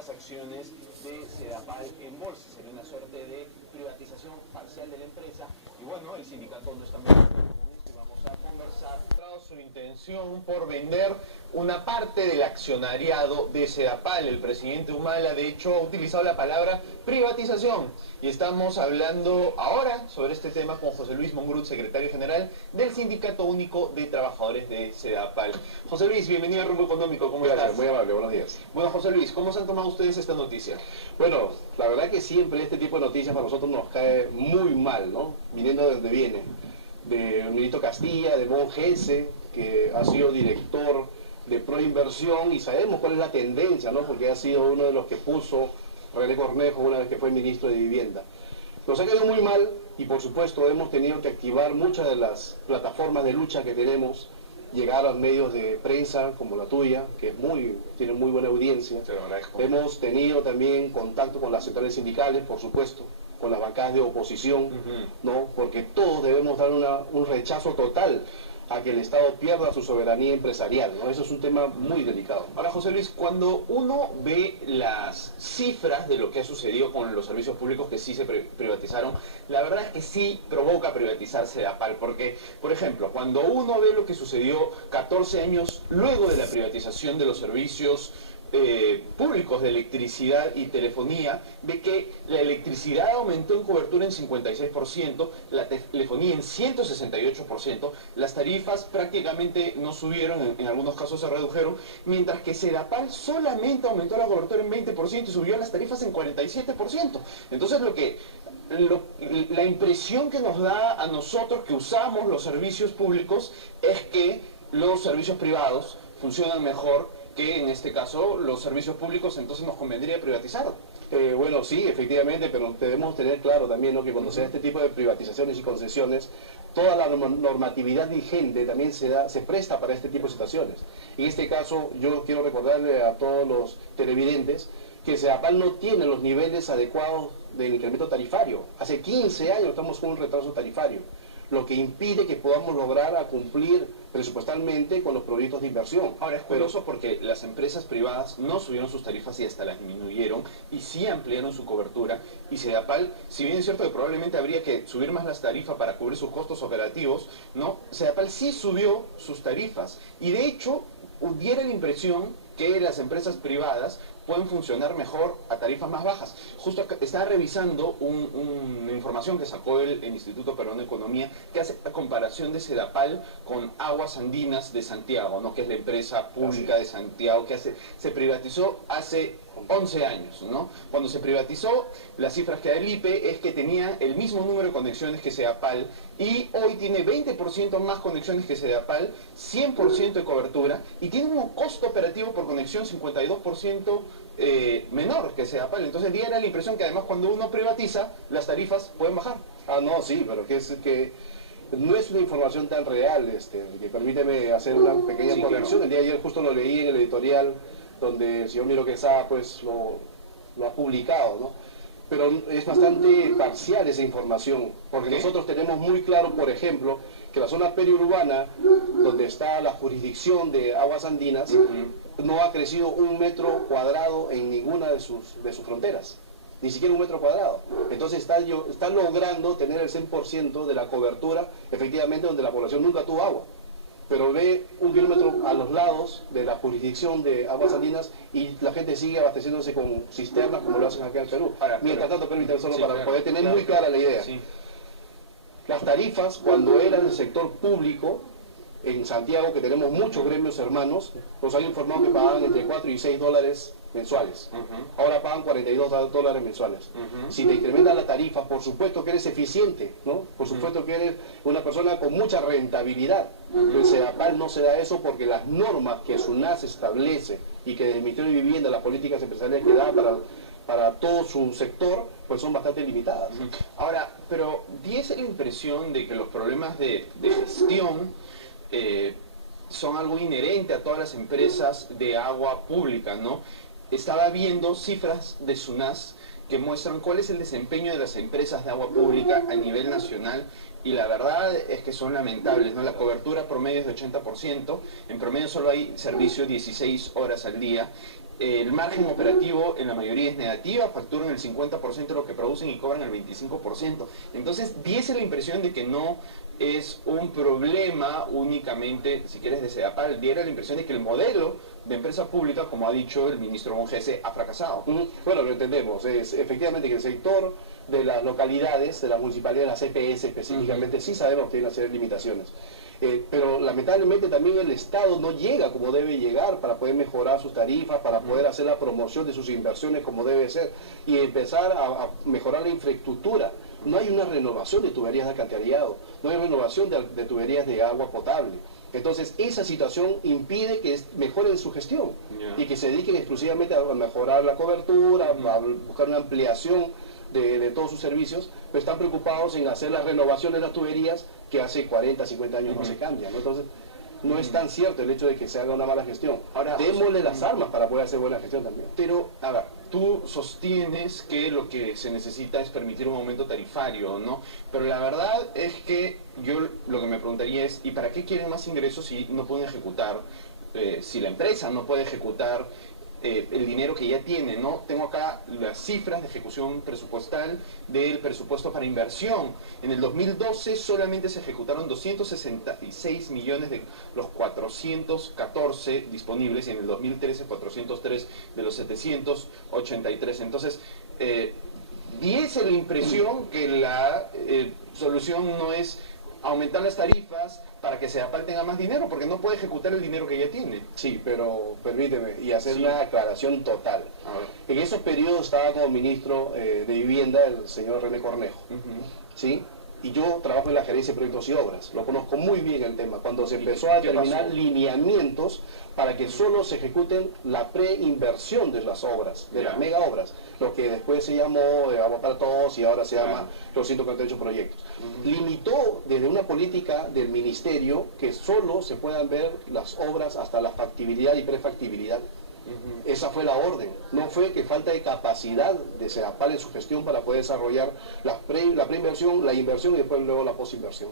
las acciones de Sedapal en bolsa. Sería una suerte de privatización parcial de la empresa. Y bueno, el sindicato no está muy bien con esto y vamos a conversar. Su intención por vender una parte del accionariado de Sedapal. El presidente Humala, de hecho, ha utilizado la palabra privatización. Y estamos hablando ahora sobre este tema con José Luis Mongrut, secretario general del Sindicato Único de Trabajadores de Sedapal. José Luis, bienvenido a Rumbo Económico. ¿Cómo estás? Muy amable, buenos días. Bueno, José Luis, ¿cómo se han tomado ustedes esta noticia? Bueno, la verdad que siempre este tipo de noticias para nosotros nos cae muy mal, ¿no? Viniendo de donde viene. De Ministro Castilla, de Von Gese, que ha sido director de Proinversión, y sabemos cuál es la tendencia, ¿no? Porque ha sido uno de los que puso René Cornejo una vez que fue ministro de Vivienda. Nos ha caído muy mal y por supuesto hemos tenido que activar muchas de las plataformas de lucha que tenemos, llegar a medios de prensa como la tuya, que tiene muy buena audiencia. Te lo agradezco. Hemos tenido también contacto con las centrales sindicales, por supuesto, con las bancadas de oposición, ¿no? Porque todos debemos dar un rechazo total a que el Estado pierda su soberanía empresarial, ¿no? Eso es un tema muy delicado. Ahora, José Luis, cuando uno ve las cifras de lo que ha sucedido con los servicios públicos que sí se privatizaron, la verdad es que sí provoca privatizar Sedapal, porque, por ejemplo, cuando uno ve lo que sucedió 14 años luego de la privatización de los servicios públicos de electricidad y telefonía, ve que la electricidad aumentó en cobertura en 56%, la telefonía en 168%, las tarifas prácticamente no subieron, en algunos casos se redujeron, mientras que Sedapal solamente aumentó la cobertura en 20% y subió las tarifas en 47%. Entonces la impresión que nos da a nosotros que usamos los servicios públicos es que los servicios privados funcionan mejor que en este caso los servicios públicos, entonces nos convendría privatizar. Bueno, sí, efectivamente, pero debemos tener claro también, ¿no?, que cuando se da este tipo de privatizaciones y concesiones, toda la normatividad vigente también se presta para este tipo de situaciones. En este caso, yo quiero recordarle a todos los televidentes que Sedapal no tiene los niveles adecuados del incremento tarifario. Hace 15 años estamos con un retraso tarifario, lo que impide que podamos lograr a cumplir presupuestalmente con los proyectos de inversión. Ahora, es curioso porque las empresas privadas no subieron sus tarifas y hasta las disminuyeron, y sí ampliaron su cobertura, y Sedapal, si bien es cierto que probablemente habría que subir más las tarifas para cubrir sus costos operativos, ¿no? Sedapal sí subió sus tarifas, y de hecho, diera la impresión que las empresas privadas pueden funcionar mejor a tarifas más bajas. Justo acá, estaba revisando una información que sacó el Instituto Peruano de Economía, que hace la comparación de Sedapal con Aguas Andinas de Santiago, ¿no?, que es la empresa pública de Santiago, que se privatizó hace 11 años, ¿no? Cuando se privatizó, las cifras que da el IPE es que tenía el mismo número de conexiones que Sedapal, y hoy tiene 20% más conexiones que Sedapal, 100% de cobertura, y tiene un costo operativo por conexión 52% menor que Sedapal. Entonces diera la impresión que además cuando uno privatiza, las tarifas pueden bajar. Ah, no, sí, pero que no es una información tan real, que permíteme hacer una pequeña corrección. Claro. El día de ayer justo lo leí en el editorial donde el señor Miro Quesada pues lo ha publicado, ¿no? Pero es bastante parcial esa información, porque nosotros tenemos muy claro, por ejemplo, que la zona periurbana, donde está la jurisdicción de Aguas Andinas, no ha crecido 1 metro cuadrado en ninguna de sus fronteras, ni siquiera 1 metro cuadrado. Entonces está logrando tener el 100% de la cobertura, efectivamente, donde la población nunca tuvo agua. Pero ve 1 kilómetro a los lados de la jurisdicción de Aguas Andinas y la gente sigue abasteciéndose con cisternas como lo hacen acá en Perú. Mientras tanto, permítanme solo para poder tener muy clara la idea. Sí. Las tarifas, cuando eran del sector público, en Santiago, que tenemos muchos gremios hermanos, nos han informado que pagaban entre 4 y 6 dólares mensuales. Ahora pagan 42 dólares mensuales. Si te incrementan la tarifa, por supuesto que eres eficiente, ¿no? Por supuesto que eres una persona con mucha rentabilidad. En Sedapal no se da eso porque las normas que SUNAS establece y que el Ministerio de Vivienda, las políticas empresariales que da para todo su sector, pues son bastante limitadas. Ahora, pero diese la impresión de que los problemas de gestión son algo inherente a todas las empresas de agua pública, ¿no? Estaba viendo cifras de SUNAS que muestran cuál es el desempeño de las empresas de agua pública a nivel nacional, y la verdad es que son lamentables, ¿no? La cobertura promedio es de 80%, en promedio solo hay servicio 16 horas al día, el margen operativo en la mayoría es negativa, facturan el 50% de lo que producen y cobran el 25%. Entonces, diese la impresión de que no es un problema únicamente, si quieres, de Sedapal, diera la impresión de que el modelo de empresa pública, como ha dicho el ministro Mongese, ha fracasado. Bueno, lo entendemos, es efectivamente que el sector de las localidades, de las municipalidades, las EPS específicamente, sí sabemos que tienen una serie de limitaciones. Pero lamentablemente también el Estado no llega como debe llegar para poder mejorar sus tarifas, para poder hacer la promoción de sus inversiones como debe ser y empezar a mejorar la infraestructura. No hay una renovación de tuberías de alcantarillado, no hay renovación de tuberías de agua potable. Entonces esa situación impide que mejoren su gestión y que se dediquen exclusivamente a mejorar la cobertura, a buscar una ampliación de todos sus servicios, pero están preocupados en hacer las renovaciones de las tuberías que hace 40, 50 años no se cambian, ¿no? Entonces, no es tan cierto el hecho de que se haga una mala gestión. Ahora, démosle las armas para poder hacer buena gestión también. Pero, a ver, tú sostienes que lo que se necesita es permitir un aumento tarifario, ¿no? Pero la verdad es que yo lo que me preguntaría es, ¿y para qué quieren más ingresos si no pueden ejecutar, si la empresa no puede ejecutar el dinero que ya tiene, ¿no? Tengo acá las cifras de ejecución presupuestal del presupuesto para inversión. En el 2012 solamente se ejecutaron 266 millones de los 414 disponibles y en el 2013 403 de los 783. Entonces, diese la impresión que la solución no es aumentar las tarifas para que Sedapal tenga más dinero, porque no puede ejecutar el dinero que ya tiene. Sí, pero permíteme, y hacer una aclaración total. En esos periodos estaba como ministro de Vivienda el señor René Cornejo, ¿sí? Y yo trabajo en la gerencia de proyectos y obras, lo conozco muy bien el tema, cuando se empezó a determinar lineamientos para que solo se ejecuten la preinversión de las obras, de las mega obras, lo que después se llamó Agua para Todos y ahora se llama los 148 proyectos. Limitó desde una política del ministerio que solo se puedan ver las obras hasta la factibilidad y prefactibilidad. Esa fue la orden, no fue que falta de capacidad de Sedapal en su gestión para poder desarrollar la preinversión, la inversión y después luego la posinversión.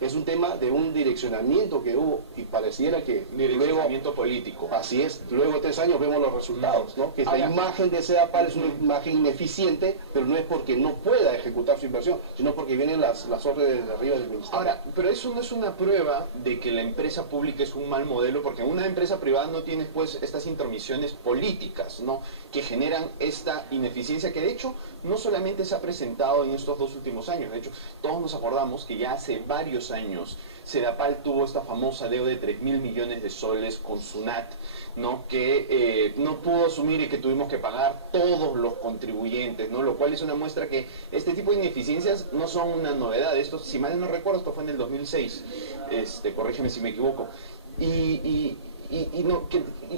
Es un tema de un direccionamiento que hubo y pareciera que direccionamiento político. Así es, luego de 3 años vemos los resultados, ¿no? Que la imagen de Sedapal es una imagen ineficiente, pero no es porque no pueda ejecutar su inversión, sino porque vienen las órdenes de arriba del ministerio. Ahora, pero eso no es una prueba de que la empresa pública es un mal modelo, porque una empresa privada no tiene pues estas intromisiones políticas, ¿no? Que generan esta ineficiencia que de hecho no solamente se ha presentado en estos 2 últimos años, de hecho todos nos acordamos que ya hace varios años Sedapal tuvo esta famosa deuda de 3.000 millones de soles con SUNAT, ¿no? Que no pudo asumir y que tuvimos que pagar todos los contribuyentes, ¿no? Lo cual es una muestra que este tipo de ineficiencias no son una novedad. Esto, si mal no recuerdo, esto fue en el 2006, corrígeme si me equivoco, y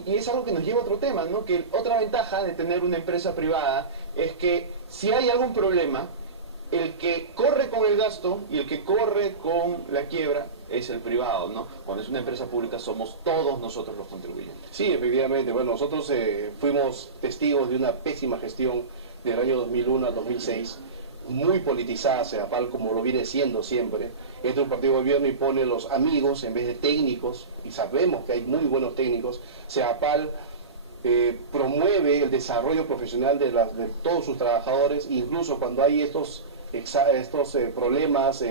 es algo que nos lleva a otro tema, ¿no? Que otra ventaja de tener una empresa privada es que si hay algún problema, el que corre con el gasto y el que corre con la quiebra es el privado, ¿no? Cuando es una empresa pública somos todos nosotros los contribuyentes. Sí, efectivamente. Bueno, nosotros fuimos testigos de una pésima gestión del año 2001 al 2006, muy politizada Sedapal, como lo viene siendo siempre. Entra un partido de gobierno y pone los amigos en vez de técnicos, y sabemos que hay muy buenos técnicos. Sedapal promueve el desarrollo profesional de todos sus trabajadores, incluso cuando hay estos problemas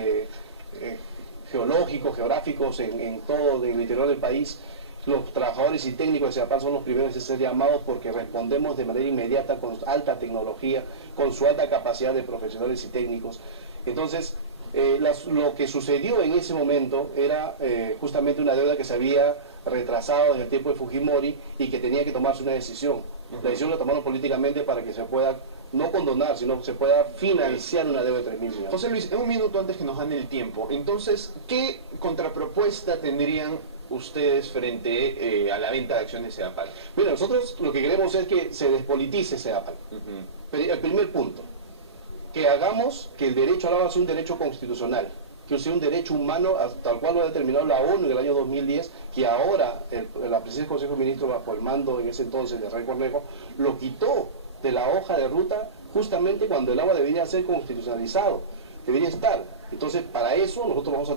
geológicos, geográficos en todo el interior del país. Los trabajadores y técnicos de Sedapal son los primeros en ser llamados porque respondemos de manera inmediata con alta tecnología, con su alta capacidad de profesionales y técnicos. Entonces, lo que sucedió en ese momento era justamente una deuda que se había retrasado desde el tiempo de Fujimori y que tenía que tomarse una decisión. La decisión la tomaron políticamente para que se pueda no condonar, sino que se pueda financiar una deuda de 3.000 millones. José Luis, en un minuto antes que nos gane el tiempo, entonces, ¿qué contrapropuesta tendrían ustedes frente a la venta de acciones de Sedapal? Mira, nosotros lo que queremos es que se despolitice Sedapal. El primer punto, que hagamos que el derecho al agua sea un derecho constitucional, que sea un derecho humano, tal cual lo ha determinado la ONU en el año 2010, que ahora la presidencia del Consejo de Ministros, bajo el mando en ese entonces de René Cornejo, lo quitó de la hoja de ruta justamente cuando el agua debería ser constitucionalizado, debería estar. Entonces, para eso nosotros vamos a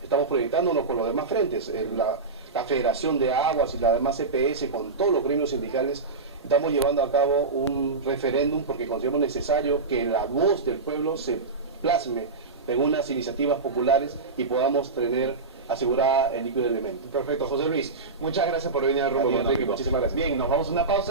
estamos proyectándonos con los demás frentes, la Federación de Aguas y la demás EPS, con todos los gremios sindicales, estamos llevando a cabo un referéndum porque consideramos necesario que la voz del pueblo se plasme en unas iniciativas populares y podamos tener asegurada el líquido de elementos. Perfecto, José Luis. Muchas gracias por venir a Rumbo Económico. Muchísimas gracias. Bien, nos vamos a una pausa.